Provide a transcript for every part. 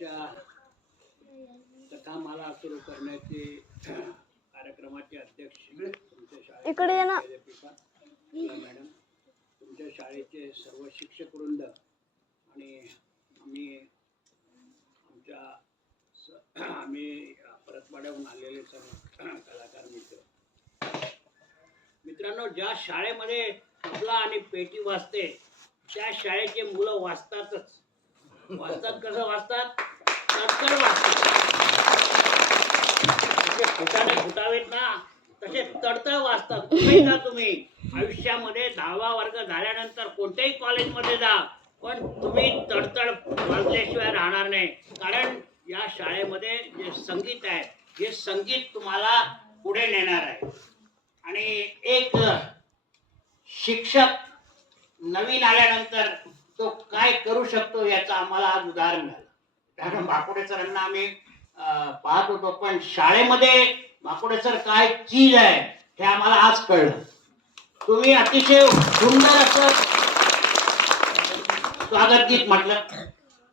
आजच्या कथामाला सुरू करण्याचे कार्यक्रमाचे अध्यक्ष तुमच्या शाळेचे मॅडम, तुमच्या शाळेचे सर्व शिक्षक वृंद आणि आम्ही परतवाड्याहून आलेले सर्व कलाकार मित्रांनो, ज्या शाळेमध्ये तबला आणि पेटी वाजते त्या शाळेचे मुलं वाजतात. कसं वाजतात? तडतड वाजतात. जसे फुटाणे फुटावेत ना तसे तडतड वाजतात. तुम्ही आयुष्यामध्ये 10वा वर्ग झाल्यानंतर कोणत्याही कॉलेजमध्ये जा, पण तुम्ही तडतड वाजल्याशिवाय राहणार नाही. कारण या शाळेमध्ये जे संगीत आहे, हे संगीत तुम्हाला पुढे नेणार आहे. आणि एक शिक्षक नवीन आल्यानंतर तो काय करू शकतो याचं आम्हाला आज उदाहरण झालं. कारण बाकुडे सरांना आम्ही पाहत होतो, पण शाळेमध्ये बाकुडे सर काय चीज आहे हे आम्हाला आज कळलं. तुम्ही अतिशय सुंदर असं स्वागत गीत म्हटलं,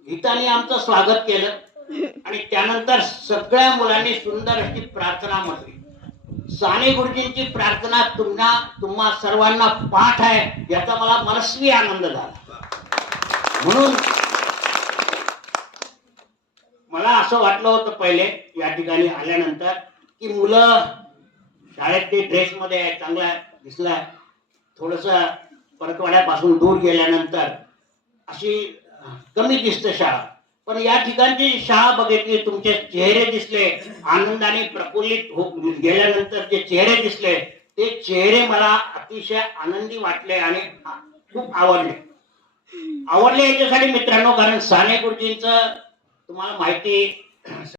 गीताने आमचं स्वागत केलं आणि त्यानंतर सगळ्या मुलांनी सुंदर अशी प्रार्थना म्हटली. साने गुरुजींची प्रार्थना तुम्हा सर्वांना पाठ आहे याचा मला मनस्वी आनंद झाला. म्हणून मला असं वाटलं होतं पहिले या ठिकाणी आल्यानंतर की मुलं शाळेत ते ड्रेसमध्ये आहे, चांगला दिसलाय, थोडस परतवाड्यापासून दूर गेल्यानंतर अशी कमी दिसते शाळा. पण या ठिकाणची शाळा बघितली, तुमचे चेहरे दिसले, आनंदाने प्रफुल्लित गेल्यानंतर जे चेहरे दिसले ते चेहरे मला अतिशय आनंदी वाटले आणि खूप आवडले याच्यासाठी मित्रांनो, कारण साने गुरुजींचं तुम्हाला माहिती